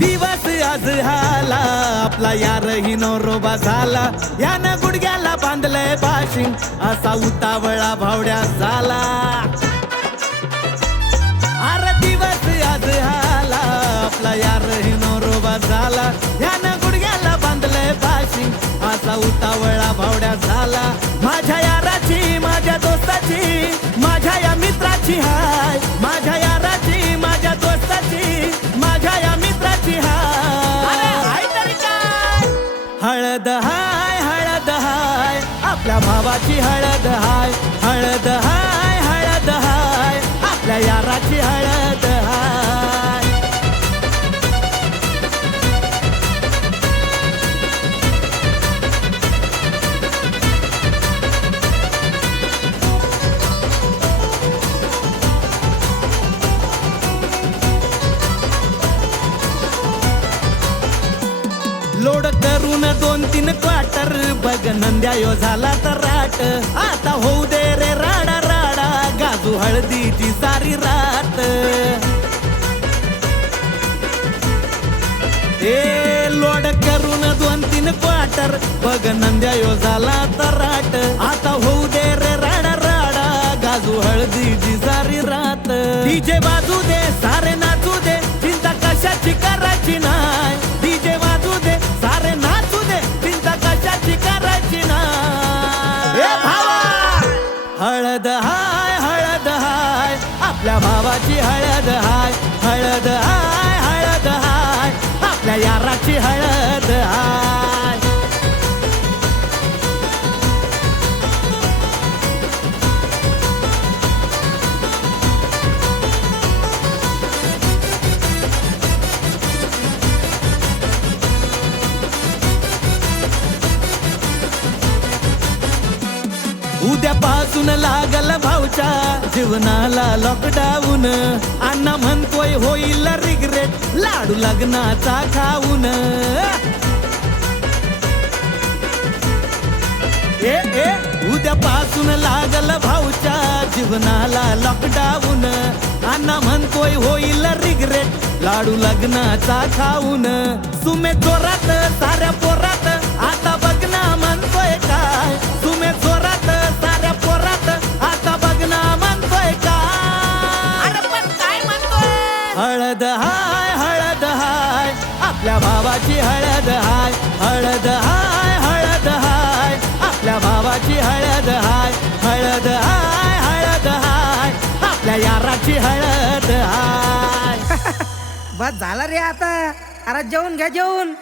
दिवस आज हाला आपला यारही नवरोबा झाला, यानं गुडघ्याला बांधलंय बाशिंग, असा उतावळा भावड्या झाला. अरे दिवस आज हाला आपला यारही नवरोबा झाला, यानं गुडघ्याला बांधलंय बाशिंग, असा उतावळा भावड्या झाला. माझ्या याराची, माझ्या दोस्ताची, माझ्या या मित्राची हाय, माझ्या याराची, माझ्या दोस्ताची, माझ्या या मित्राची हाय. हळद हाय, हळद हाय, आपल्या भावाची हळद हाय, हळद हाय, हळद हाय, आपल्या याराची हळद हाय. लोड करून 2-3 क्वार्टर बघ नंद्या यो झाला तर राट. आता होऊ दे रे राडा राडा, गाजू हळदीची सारी रात. ए लोड करून 2-3 क्वार्टर बघ नंद्या यो झाला तर राट. आता होऊ दे रे राडा राडा, गाजू हळदीची सारी रात. डीजे वाजू दे, सारे नाचू दे, चिंता कशाची करायची नाय. डीजे वाजू दे, सारे नाचू दे, चिंता कशाची करायची नाय. ए भावा, हळद हाय, हळद हाय, आपल्या भावाची हळद हाय, हळद हाय, हळद हाय, आपल्या याराची हळद हाय. उद्यापासून लागल भाऊच्या जीवनाला लॉकडाऊन. अण्णा म्हणतोय होईल रिग्रेट, लाडू लग्नाचा खाऊन. ए ए उद्यापासून लागल भाऊच्या जीवनाला लॉकडाऊन. अण्णा म्हणतोय होईल रिग्रेट, लाडू लग्नाचा खाऊन. सुमे जोरात साऱ्या पोरात, आता बघना म्हणतोय काय. सुमे जोरात साऱ्या पोरात, आता बघना म्हणतोय काय. अरे पण काय म्हणतोय? हळद हाय, हळद हाय, आपल्या भावाची हळद हाय, हळद हाय, हळद हाय, आपल्या भावाची हळद हाय, हळद हाय, हळद हाय, आपल्या याराची हळद हाय. बस झाला रे आता. अरे जेवून घ्या जेवून.